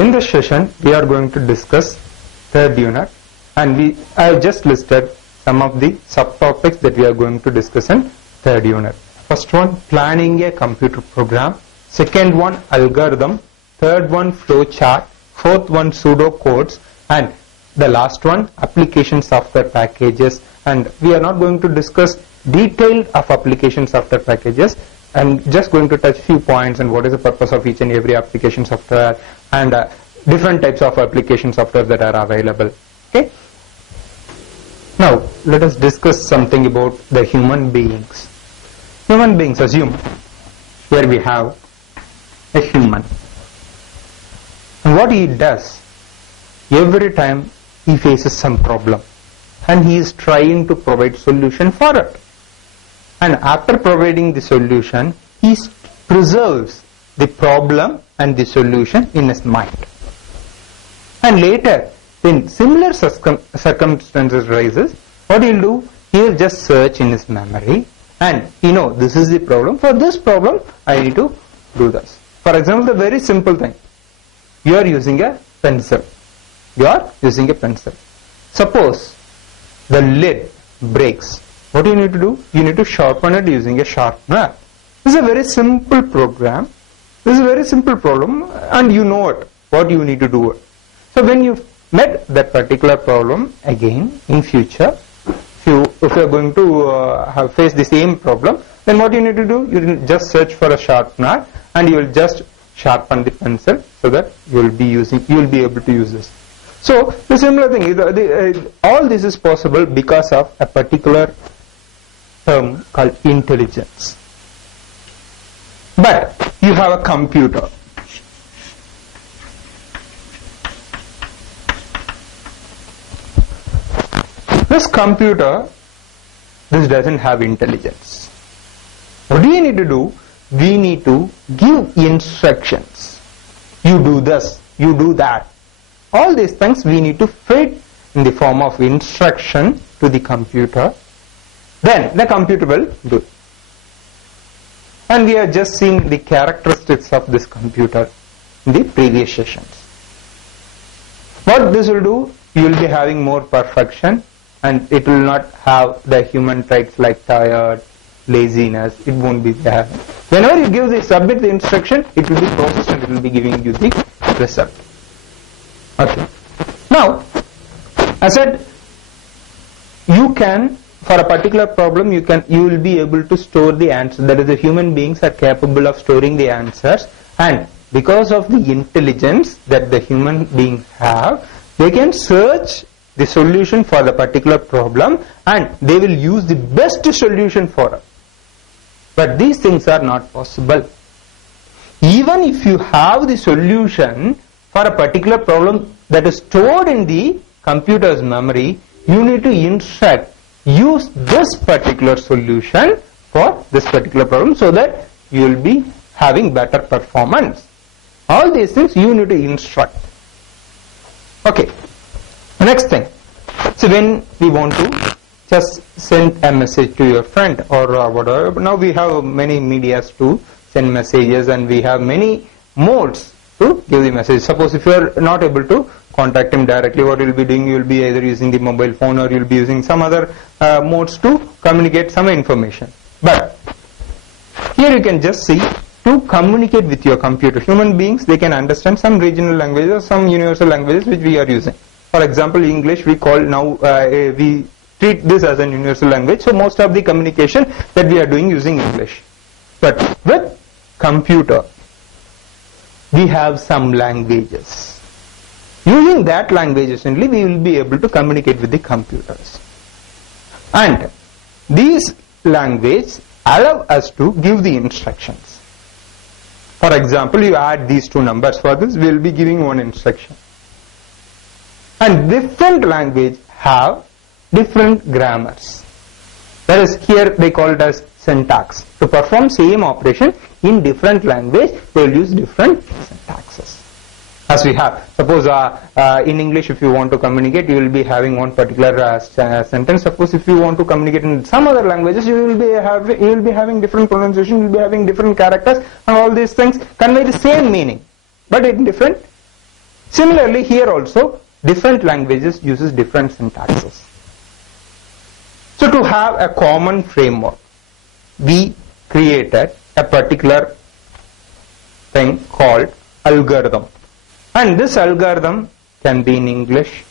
In this session, we are going to discuss third unit, and I have just listed some of the subtopics that we are going to discuss in third unit. First one, planning a computer program. Second one, algorithm. Third one, flowchart. Fourth one, pseudocodes. And the last one, application software packages. And we are not going to discuss detail of application software packages. I'm just going to touch few points and what is the purpose of each and every application software and different types of application software that are available. Okay. Now let us discuss something about the human beings. Human beings, assume here we have a human, and what he does every time he faces some problem and he is trying to provide solution for it. And after providing the solution, he preserves the problem and the solution in his mind. And later, when similar circumstances rises, what he'll do, he'll just search in his memory and this is the problem. For this problem, I need to do this. For example, the very simple thing. You are using a pencil. Suppose the lid breaks. What do you need to do? You need to sharpen it using a sharpener. This is a very simple program. This is a very simple problem and you know it, what you need to do. So when you met that particular problem again in future, if you are going to face the same problem, then what you need to do? You will just search for a sharpener and you will just sharpen the pencil so that you will be able to use this. So the similar thing, all this is possible because of a particular term called intelligence. But you have a computer. This computer, this doesn't have intelligence. What do you need to do? We need to give instructions. You do this, you do that. All these things we need to feed in the form of instruction to the computer. Then the computer will do it. And we have just seen the characteristics of this computer in the previous sessions. What this will do, you will be having more perfection and it will not have the human traits like tired, laziness. It won't be there. Whenever you submit the instruction, it will be processed and it will be giving you the result. Okay. Now, I said you can, for a particular problem, you will be able to store the answer. That is, the human beings are capable of storing the answers, and because of the intelligence that the human beings have, they can search the solution for the particular problem and they will use the best solution for it. But these things are not possible. Even if you have the solution for a particular problem that is stored in the computer's memory, you need to instruct, use this particular solution for this particular problem so that you will be having better performance. All these things you need to instruct. Okay. Next thing. So when we want to just send a message to your friend or whatever, now we have many medias to send messages and we have many modes to give the message. Suppose if you are not able to contact him directly, what you will be doing, you will be either using the mobile phone or you will be using some other modes to communicate some information. But here you can just see, to communicate with your computer, human beings, they can understand some regional languages or some universal languages which we are using. For example, English we treat this as an universal language, so most of the communication that we are doing using English. But with computer, we have some languages. Using that languages only, we will be able to communicate with the computers. And these languages allow us to give the instructions. For example, you add these two numbers. For this, we will be giving one instruction. And different language have different grammars. That is, here they call it as syntax. To perform same operation in different language, they will use different syntaxes. As we have, suppose in English, if you want to communicate, you will be having one particular sentence. Suppose if you want to communicate in some other languages, you will be having different pronunciation, you will be having different characters, and all these things convey the same meaning, but in different Similarly, here also different languages uses different syntaxes. So to have a common framework, we created a particular thing called algorithm, and this algorithm can be in English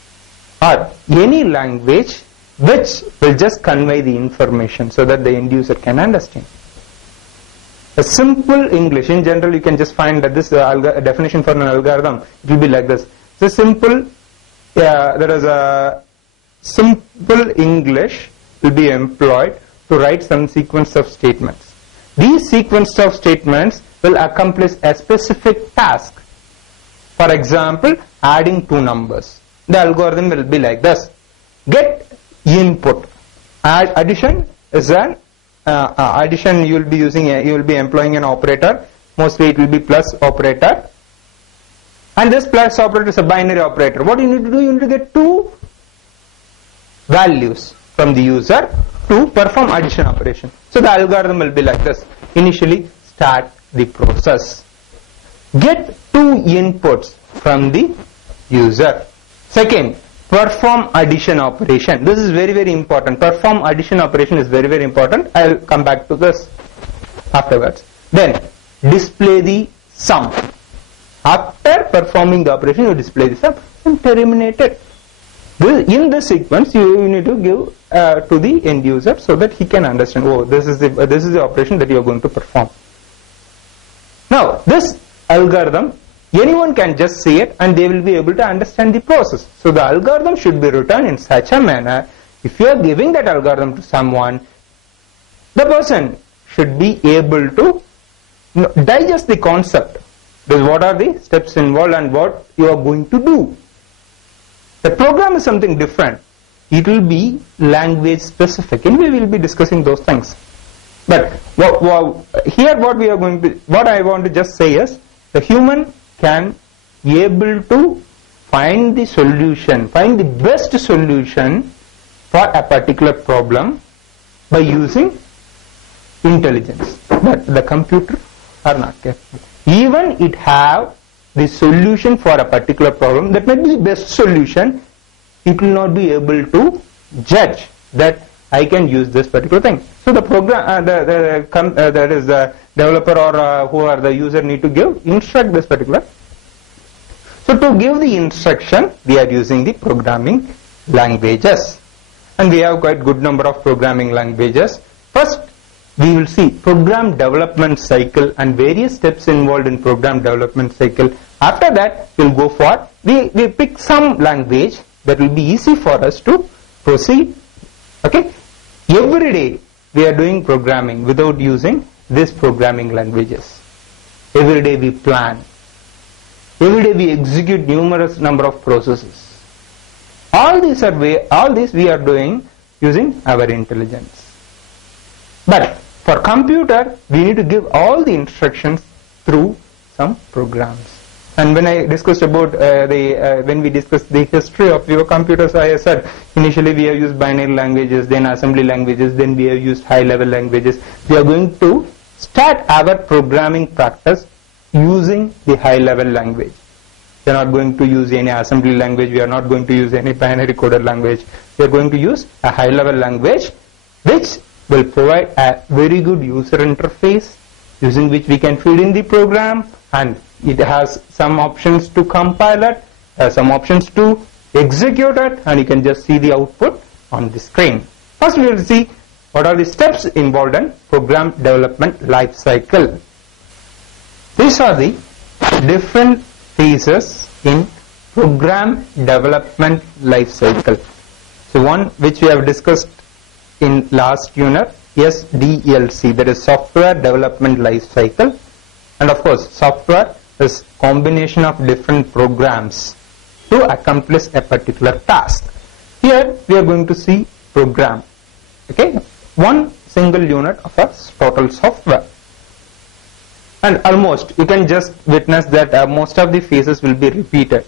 or any language which will just convey the information so that the end user can understand. A simple English, in general you can just find that this definition for an algorithm, it will be like this. So simple, there is a simple English will be employed to write some sequence of statements. These sequence of statements will accomplish a specific task. For example, adding two numbers. The algorithm will be like this. Get input. Addition is an addition. You will be employing an operator. Mostly it will be plus operator. And this plus operator is a binary operator. What you need to do? You need to get two values from the user to perform addition operation. So the algorithm will be like this. Initially, start the process. Get two inputs from the user. Second, perform addition operation. This is very, very important. Perform addition operation is very, very important. I will come back to this afterwards. Then, display the sum. After performing the operation, you display the sum and terminate it. In this sequence, you need to give to the end user so that he can understand. Oh, this is the operation that you are going to perform. Now, this algorithm, anyone can just see it and they will be able to understand the process. So the algorithm should be written in such a manner, if you are giving that algorithm to someone, the person should be able to digest the concept. What are the steps involved and what you are going to do. The program is something different. It will be language specific, and we will be discussing those things. But here what I want to just say is, the human can be able to find the solution, find the best solution for a particular problem by using intelligence. But the computer are not capable. Even it have the solution for a particular problem, that might be the best solution, it will not be able to judge that I can use this particular thing. So the program, that is the developer or whoever the user need to instruct this particular. So to give the instruction, we are using the programming languages, and we have quite good number of programming languages. First, we will see program development cycle and various steps involved in program development cycle. After that, we'll go for we pick some language that will be easy for us to proceed. Okay. Every day we are doing programming without using these programming languages. Every day we plan. Every day we execute numerous number of processes. All these we are doing using our intelligence. But for computer, we need to give all the instructions through some programs. And when I discussed about when we discussed the history of your computers, I said initially we have used binary languages, then assembly languages, then we have used high-level languages. We are going to start our programming practice using the high-level language. We are not going to use any assembly language. We are not going to use any binary coded language. We are going to use a high-level language which will provide a very good user interface using which we can feed in the program, and it has some options to compile it, some options to execute it, and you can just see the output on the screen. First we will see what are the steps involved in program development life cycle. These are the different phases in program development life cycle. So one which we have discussed in last unit, SDLC, that is software development life cycle. And of course, software is combination of different programs to accomplish a particular task. Here we are going to see program. Okay, one single unit of a total software. And almost you can just witness that most of the phases will be repeated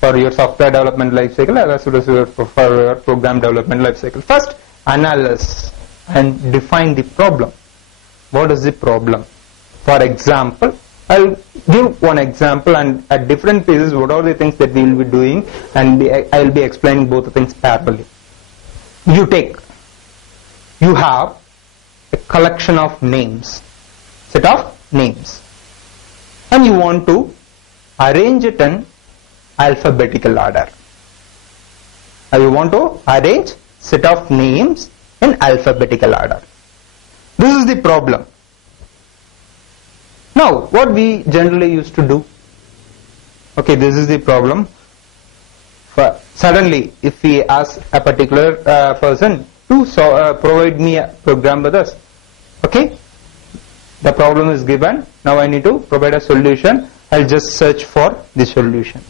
for your software development life cycle as well as for your program development life cycle. First, analyze and define the problem. What is the problem? For example, I'll give one example, and at different phases what are the things that we will be doing, and I will be explaining both the things parallelly. You have a collection of names, set of names, and you want to arrange it in alphabetical order. You want to arrange set of names in alphabetical order. This is the problem. Now, what we generally used to do, okay, this is the problem. Suddenly, if we ask a particular person to provide me a program with us, okay, the problem is given. Now I need to provide a solution. I'll just search for the solution.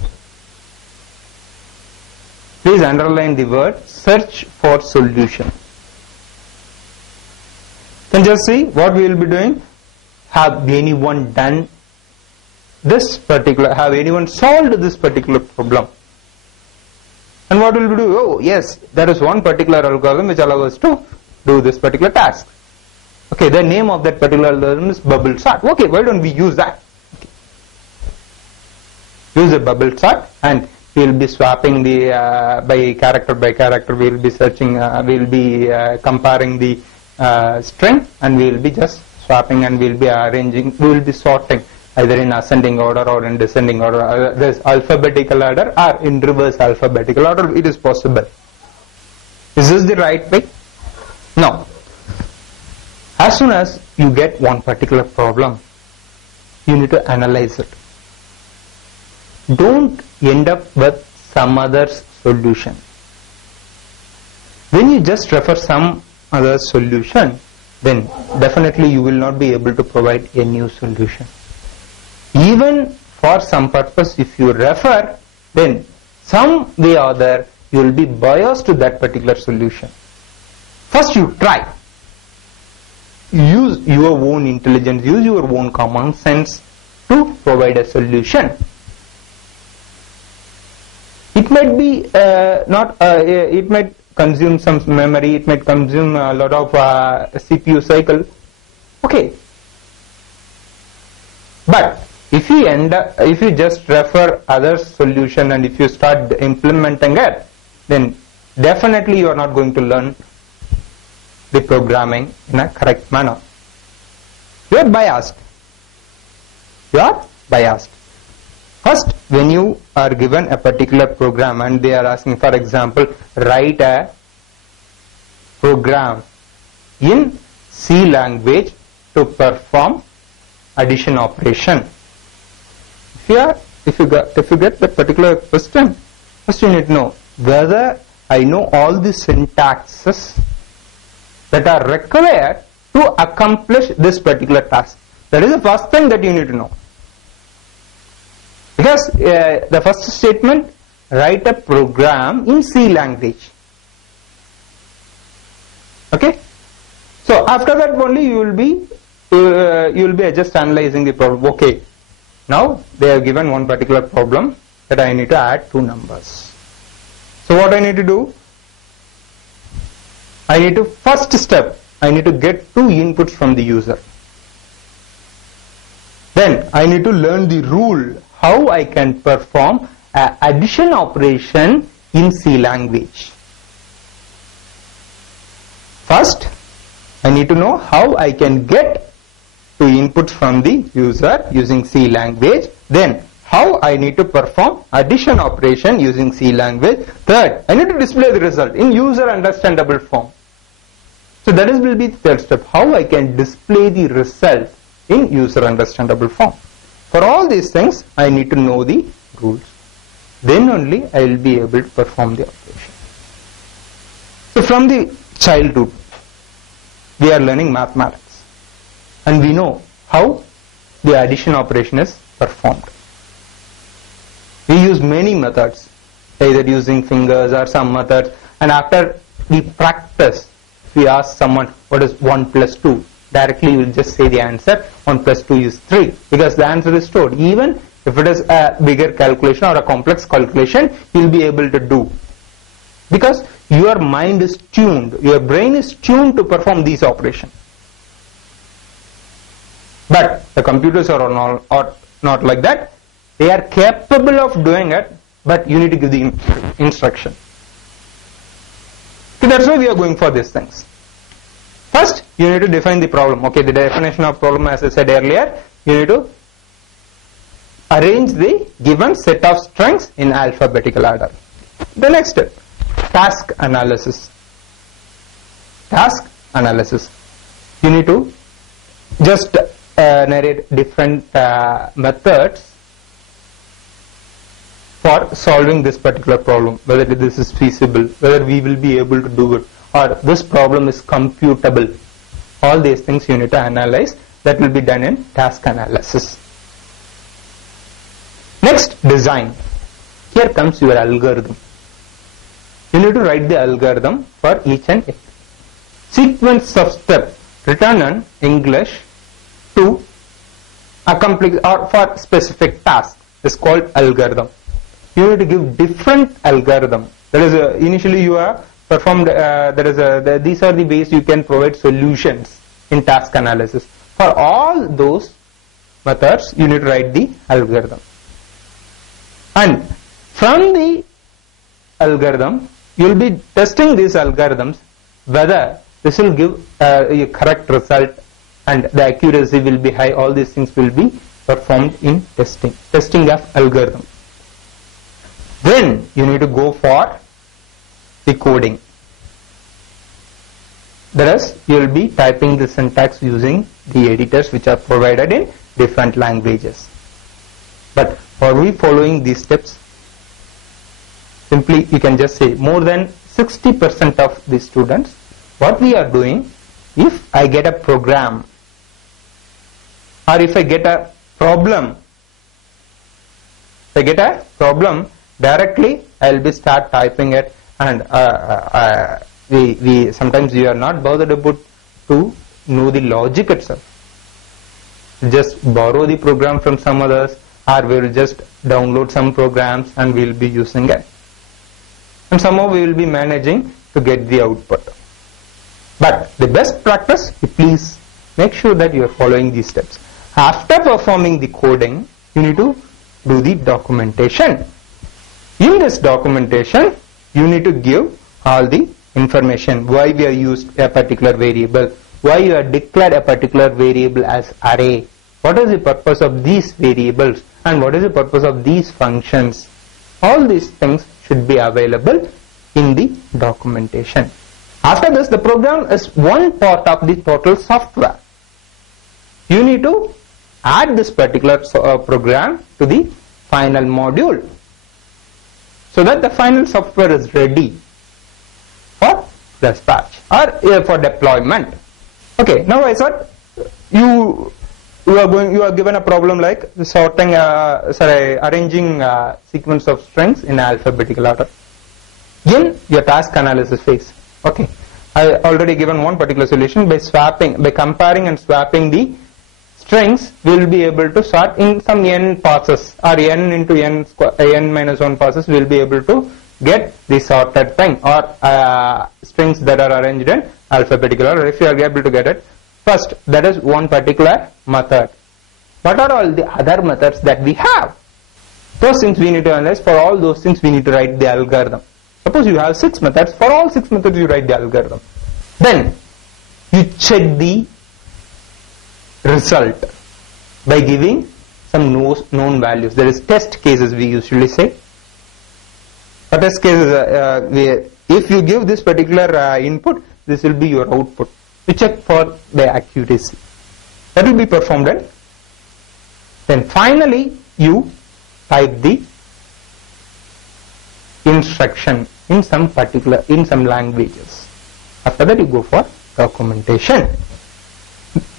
Please underline the word search for solution. Then just see what we will be doing. Have anyone done this particular, have anyone solved this particular problem? And what will we do? Oh yes, there is one particular algorithm which allows us to do this particular task. Okay, the name of that particular algorithm is bubble sort. Okay, why don't we use that? Okay. Use a bubble sort, and we will be swapping the by character, we will be searching, we will be comparing the string, and we will be just swapping, and we will be arranging, we will be sorting either in ascending order or in descending order. There is alphabetical order or in reverse alphabetical order. It is possible. Is this the right way? No. As soon as you get one particular problem, you need to analyze it. Don't end up with some other solution. When you just refer some other solution, then definitely you will not be able to provide a new solution. Even for some purpose, if you refer, then some way or other you will be biased to that particular solution. First you try. Use your own intelligence, use your own common sense to provide a solution. It might be it might consume some memory, it might consume a lot of CPU cycle. Okay. But if you just refer other solution and if you start implementing it, then definitely you are not going to learn the programming in a correct manner. You are biased. First, when you are given a particular program and they are asking, for example, write a program in C language to perform addition operation. If you get that particular question, first you need to know whether I know all the syntaxes that are required to accomplish this particular task. That is the first thing that you need to know. Because the first statement, write a program in C language. Okay. So after that only you will be just analyzing the problem. Okay. Now they have given one particular problem that I need to add two numbers. So what I need to do? I need to first step, I need to get two inputs from the user. Then I need to learn the rule how I can perform an addition operation in C language. First, I need to know how I can get two inputs from the user using C language. Then, how I need to perform addition operation using C language. Third, I need to display the result in user understandable form. So that will be the third step, how I can display the result in user understandable form. For all these things, I need to know the rules. Then only I will be able to perform the operation. So from the childhood, we are learning mathematics. And we know how the addition operation is performed. We use many methods, either using fingers or some methods. And after we practice, we ask someone, what is 1 plus 2? Directly you will just say the answer, 1 plus 2 is 3, because the answer is stored. Even if it is a bigger calculation or a complex calculation, you will be able to do. Because your mind is tuned, your brain is tuned to perform these operations. But the computers are not like that. They are capable of doing it, but you need to give the instruction. So that's why we are going for these things. First, you need to define the problem. Okay, the definition of problem, as I said earlier, you need to arrange the given set of strings in alphabetical order. The next step, task analysis. Task analysis. You need to just narrate different methods for solving this particular problem, whether this is feasible, whether we will be able to do it, or this problem is computable. All these things you need to analyze. That will be done in task analysis. Next, design. Here comes your algorithm. You need to write the algorithm for each and every sequence of steps written in English to accomplish or for specific task is called algorithm. You need to give different algorithm. That is, initially you are performed. These are the ways you can provide solutions in task analysis. For all those methods, you need to write the algorithm. And from the algorithm, you will be testing these algorithms whether this will give a correct result and the accuracy will be high. All these things will be performed in testing of algorithm. Then you need to go for the coding. That is, you will be typing the syntax using the editors which are provided in different languages. But for we following these steps, simply you can just say more than 60% of the students, what we are doing, if I get a program or if I get a problem, directly I will be start typing it, and we sometimes we are not bothered about to know the logic itself. Just borrow the program from some others, or we will just download some programs and we will be using it, and somehow we will be managing to get the output. But the best practice, please make sure that you are following these steps. After performing the coding, you need to do the documentation. In this documentation, you need to give all the information, why we are used a particular variable, why you have declared a particular variable as array, what is the purpose of these variables, and what is the purpose of these functions. All these things should be available in the documentation. After this, the program is one part of the total software. You need to add this particular program to the final module so that the final software is ready for dispatch or for deployment. Okay, now I thought you are given a problem like arranging sequence of strings in alphabetical order in your task analysis phase. Okay, I already given one particular solution. By comparing and swapping the strings, we will be able to sort in some n passes, or n into n minus 1 passes. We will be able to get the sorted thing, or strings that are arranged in alphabetical order. If you are able to get it, first, that is one particular method. What are all the other methods that we have? Those things we need to analyze. For all those things, we need to write the algorithm. Suppose you have 6 methods. For all 6 methods, you write the algorithm. Then you check the result by giving some known values. There is test cases, we usually say. For test cases, if you give this particular input, this will be your output. You check for the accuracy. That will be performed. And then finally, you type the instruction in some languages. After that, you go for documentation.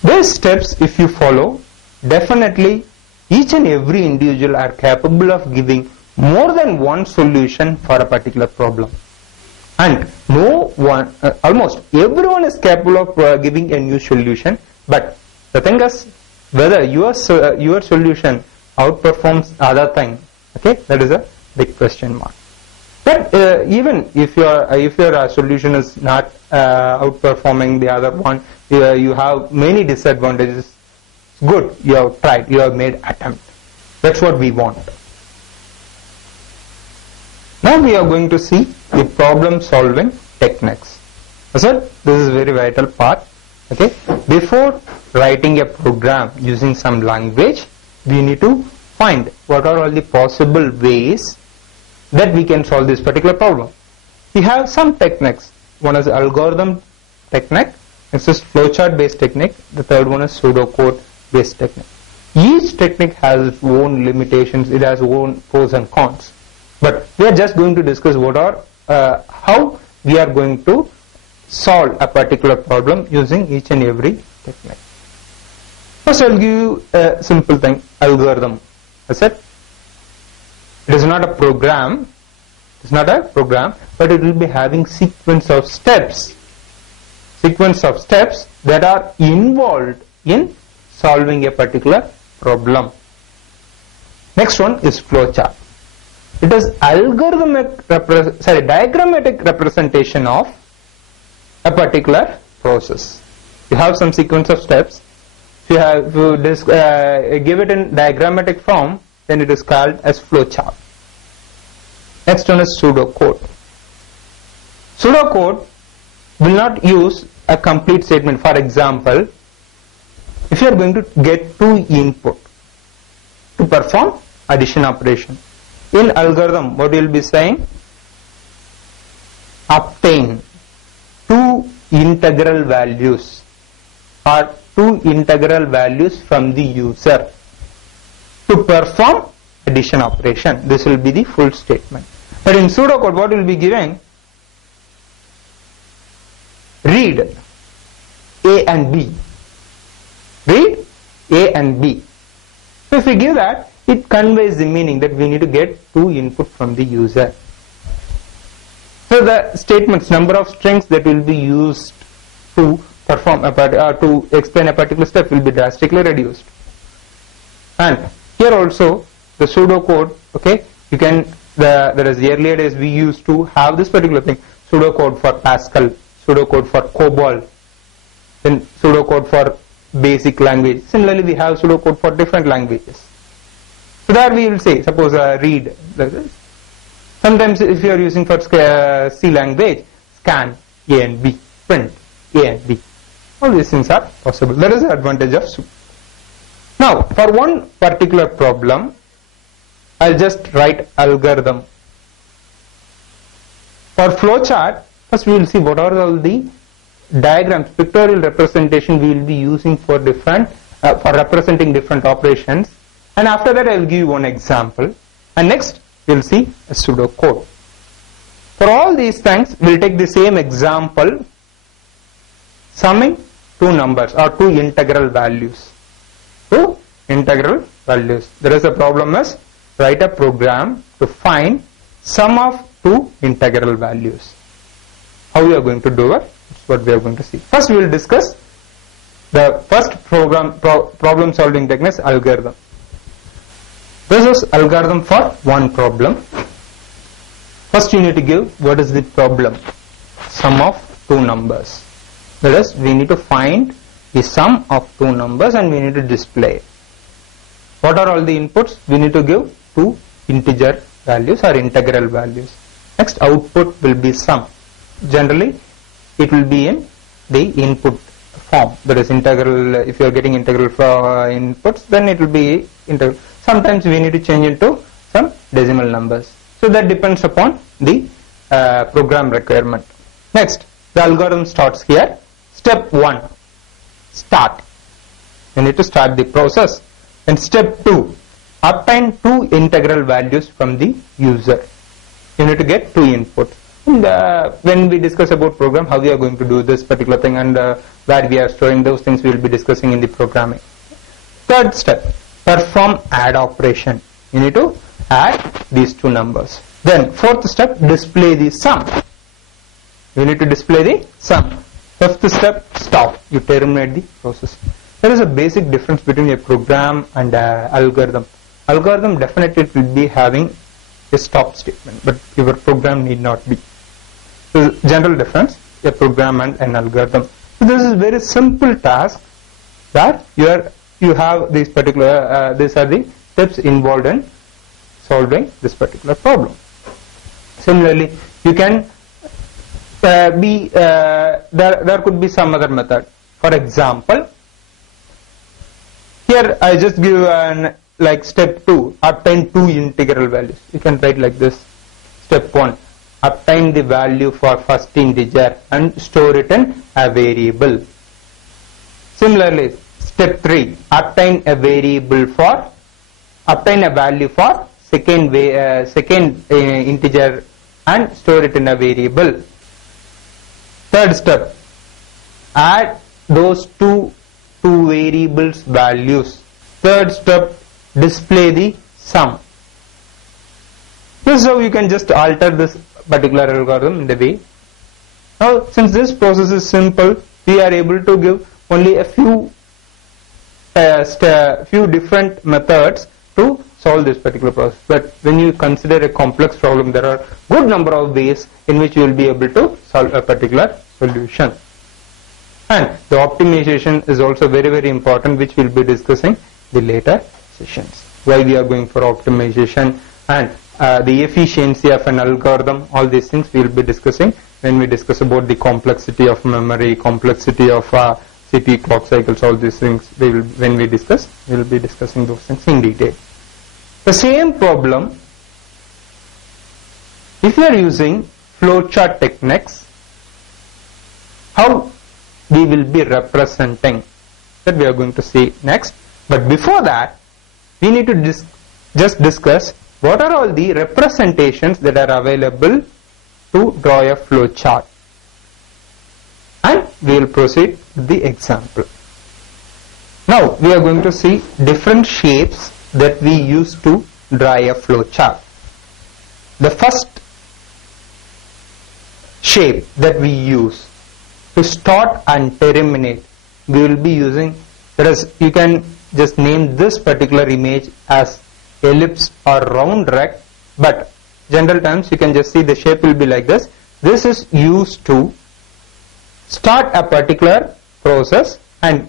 These steps, if you follow, definitely each and every individual are capable of giving more than one solution for a particular problem. And almost everyone is capable of giving a new solution. But the thing is, whether your solution outperforms other thing, okay, that is a big question mark. But even if your solution is not outperforming the other one, you have many disadvantages. Good, you have tried, you have made attempt. That's what we want. Now we are going to see the problem solving techniques. So this is a very vital part. Okay, before writing a program using some language, we need to find what are all the possible ways that we can solve this particular problem. We have some techniques. One is algorithm technique, next is flowchart based technique, the third one is pseudocode based technique. Each technique has its own limitations, it has own pros and cons. But we are just going to discuss what are how we are going to solve a particular problem using each and every technique. First I will give you a simple thing, algorithm. I said it is not a program, but it will be having sequence of steps that are involved in solving a particular problem. Next one is flowchart. It is diagrammatic representation of a particular process. You have some sequence of steps. If you have to give it in diagrammatic form, then it is called as flowchart. Next one is pseudocode. Pseudocode will not use a complete statement. For example, if you are going to get two input to perform addition operation, in algorithm what you will be saying, obtain two integral values or two integral values from the user to perform addition operation. This will be the full statement. But in pseudocode what will be giving, read A and B. Read A and B. So if we give that, it conveys the meaning that we need to get two input from the user. So the statements, number of strings that will be used to perform to explain a particular step will be drastically reduced. And here also the pseudocode, okay, you can, there is the earlier days we used to have this particular thing, pseudocode for Pascal, pseudocode for COBOL, then pseudocode for basic language. Similarly we have pseudocode for different languages. So there we will say, suppose read. Sometimes if you are using for C language, scan A and B, print A and B. All these things are possible. That is the advantage of pseudocode. Now for one particular problem, I'll just write algorithm. For flowchart, first we will see what are all the diagrams, pictorial representation we will be using for different, for representing different operations. And after that I will give you one example. And next we will see a pseudocode. For all these things we will take the same example, summing two numbers or two integral values. Two integral values. There is a problem is write a program to find sum of two integral values. How we are going to do it? That's what we are going to see. First we will discuss the first problem solving technique, algorithm. This is algorithm for one problem. First you need to give what is the problem, sum of two numbers. That is, we need to find the sum of two numbers and we need to display it. What are all the inputs? We need to give two integer values or integral values. Next output will be sum. Generally it will be in the input form, that is integral. If you are getting integral for inputs, then it will be integral. Sometimes we need to change into some decimal numbers. So that depends upon the program requirement. Next, the algorithm starts here. Step 1, start. You need to start the process. And step 2, obtain two integral values from the user. You need to get two inputs. And when we discuss about program, how we are going to do this particular thing and where we are storing those things, we will be discussing in the programming. Third step, perform add operation. You need to add these two numbers. Then fourth step, display the sum. You need to display the sum. Fifth step, stop. You terminate the process. There is a basic difference between a program and algorithm. Algorithm definitely will be having a stop statement, but your program need not be. So general difference, a program and an algorithm. So this is very simple task that you have these particular these are the steps involved in solving this particular problem. Similarly, you can there could be some other method. For example, here I just give an like step 2, obtain two integral values. You can write like this. Step 1, obtain the value for first integer and store it in a variable. Similarly, step 3, obtain a value for second integer and store it in a variable. Third step, add those two variables values. Third step, display the sum. This is how you can just alter this particular algorithm in the way. Now, since this process is simple, we are able to give only a few different methods to solve this particular process. But when you consider a complex problem, there are good number of ways in which you will be able to solve a particular solution. And the optimization is also very, very important, which we will be discussing the later sessions. Why we are going for optimization and the efficiency of an algorithm, all these things we will be discussing when we discuss about the complexity of memory, complexity of CPU clock cycles, all these things we will be discussing those things in detail. The same problem, if you are using flowchart techniques, how we will be representing, that we are going to see next. But before that, we need to just discuss what are all the representations that are available to draw a flowchart. And we will proceed with the example. Now we are going to see different shapes that we use to draw a flowchart. The first shape that we use to start and terminate, we will be using, whereas you can just name this particular image as ellipse or round rect, but general terms you can just see the shape will be like this. This is used to start a particular process, and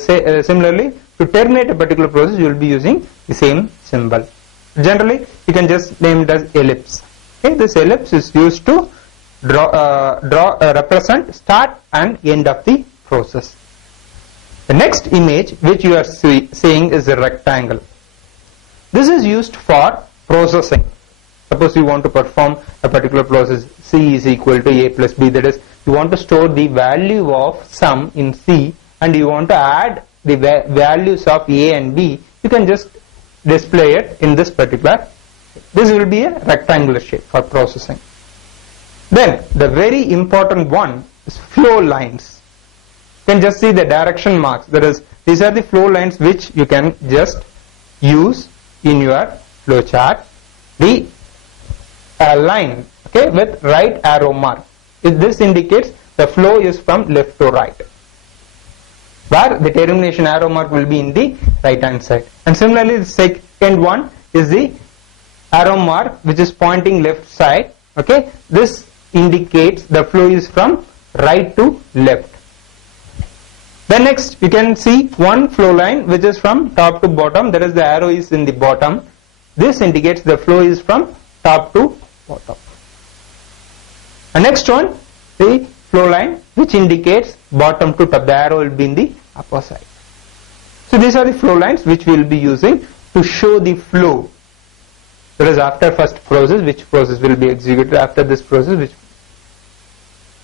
similarly to terminate a particular process you will be using the same symbol. Generally you can just name it as ellipse. Okay, this ellipse is used to represent start and end of the process. The next image which you are seeing is a rectangle. This is used for processing. Suppose you want to perform a particular process, C is equal to A plus B, that is you want to store the value of sum in C and you want to add the values of A and B, you can just display it in this particular. This will be a rectangular shape for processing. Then the very important one is flow lines. You can just see the direction marks, that is these are the flow lines which you can just use in your flowchart. The line, okay, with right arrow mark, this indicates the flow is from left to right, where the termination arrow mark will be in the right hand side. And similarly the second one is the arrow mark which is pointing left side. Okay, this indicates the flow is from right to left. Then next you can see one flow line which is from top to bottom, that is the arrow is in the bottom. This indicates the flow is from top to bottom. And next one, the flow line which indicates bottom to top, the arrow will be in the upper side. So these are the flow lines which we will be using to show the flow. That is after first process, which process will be executed after this process.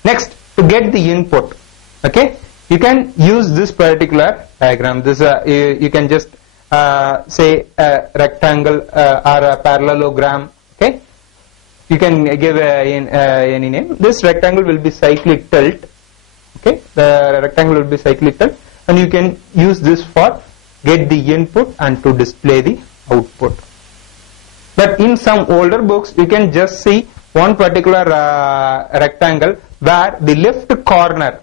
Next, to get the input, okay, you can use this particular diagram. This you can just say a rectangle or a parallelogram. Okay, you can give any name. This rectangle will be cyclic tilt. Okay, the rectangle will be cyclic tilt, and you can use this for get the input and to display the output. But in some older books you can just see one particular rectangle where the left corner,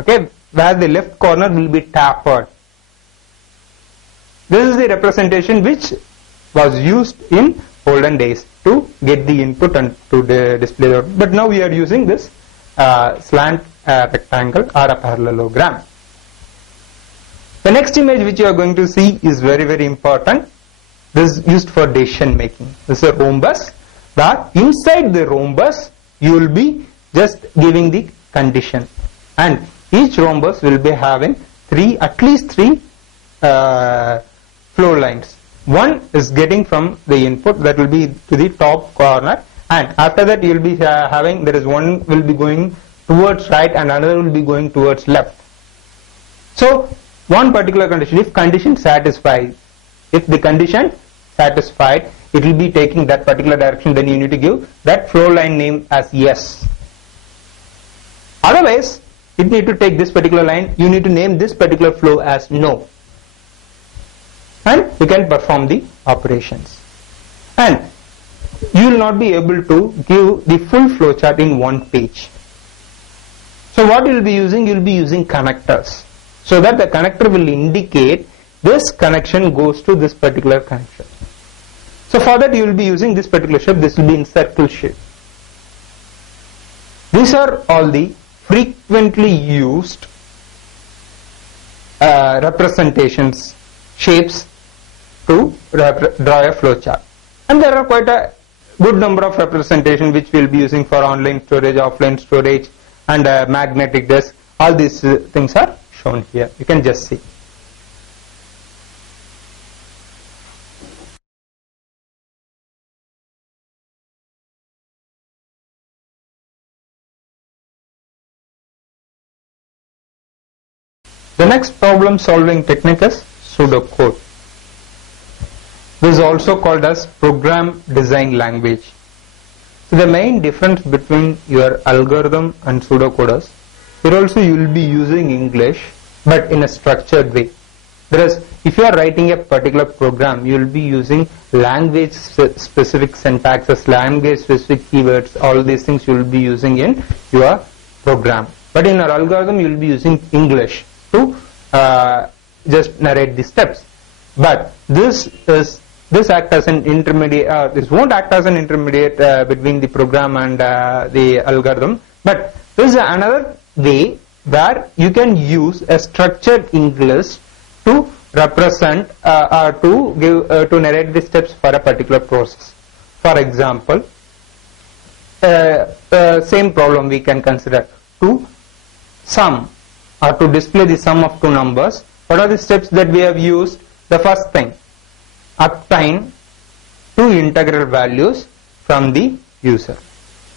okay, where the left corner will be tapered. This is the representation which was used in olden days to get the input and to display the output. But now we are using this slant rectangle or a parallelogram. The next image which you are going to see is very, very important. this is used for decision making. This is a rhombus. That inside the rhombus you will be just giving the condition, and each rhombus will be having at least three flow lines. One is getting from the input, that will be to the top corner, and after that you will be having, there is one will be going towards right and another will be going towards left. So one particular condition, if condition satisfies, if the condition satisfied, it will be taking that particular direction, then you need to give that flow line name as yes. Otherwise, it need to take this particular line, you need to name this particular flow as no, and you can perform the operations. And you will not be able to give the full flowchart in one page. So what you will be using? You will be using connectors, so that the connector will indicate this connection goes to this particular connection. So for that you will be using this particular shape. This will be in circle shape. These are all the frequently used representations, shapes to draw a flowchart. And there are quite a good number of representations which we will be using for online storage, offline storage, and magnetic disk. All these things are shown here. You can just see. The next problem solving technique is pseudocode. This is also called as program design language. So the main difference between your algorithm and pseudocode is, here also you will be using English but in a structured way. Whereas if you are writing a particular program, you will be using language specific syntaxes, language specific keywords, all these things you will be using in your program. But in your algorithm you will be using English to just narrate the steps. But this act as an intermediate, this won't act as an intermediate between the program and the algorithm, but this is another way where you can use a structured English to represent or to give to narrate the steps for a particular process. For example, same problem we can consider: to sum or to display the sum of two numbers. What are the steps that we have used? The first thing, obtain two integral values from the user.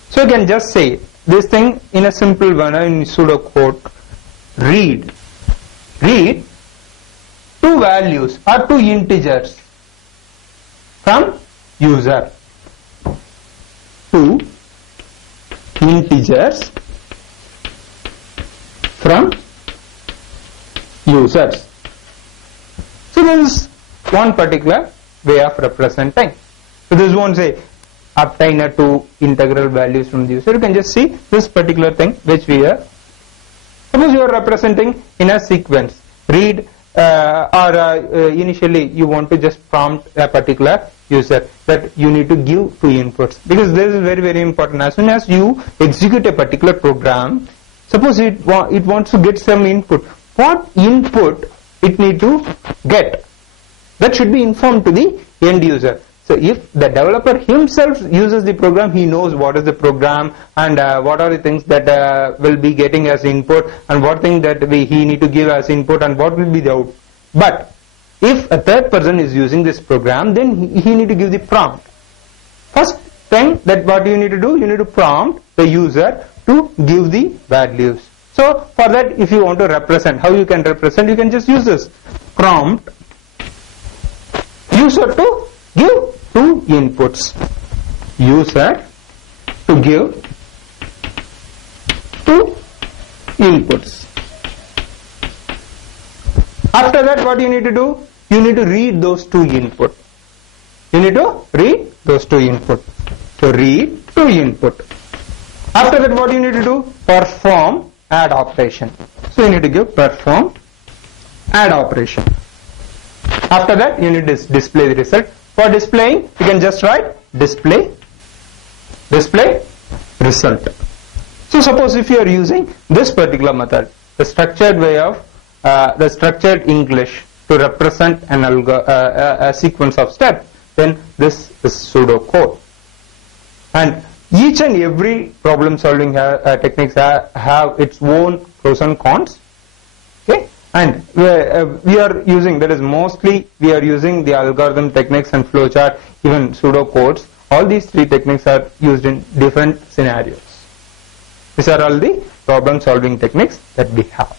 So you can just say this thing in a simple manner in pseudocode: read two values or two integers from user. Two integers from users. So this is one particular way of representing. So this won't say obtain two integral values from the user. You can just see this particular thing which we are. Suppose you are representing in a sequence. Read initially you want to just prompt a particular user that you need to give two inputs, because this is very, very important. As soon as you execute a particular program, suppose it wants to get some input. What input it need to get? That should be informed to the end user. So if the developer himself uses the program, he knows what is the program and what are the things that will be getting as input, and what thing that he need to give as input, and what will be the output. But if a third person is using this program, then he need to give the prompt. First thing that what you need to do, you need to prompt the user to give the values. So for that, if you want to represent, how you can represent, you can just use this: prompt user to give two inputs. User to give two inputs. After that, what you need to do? You need to read those two input. You need to read those two input. So read two input. After that, what you need to do? Perform add operation. So you need to give perform add operation. After that, you need to display the result. For displaying, you can just write display result. So suppose if you are using this particular method, the structured way of the structured English, to represent a sequence of steps, then this is pseudocode. And each and every problem solving techniques have its own pros and cons. Okay, and we are using, that is mostly we are using the algorithm techniques and flowchart, even pseudocodes. All these three techniques are used in different scenarios. These are all the problem solving techniques that we have.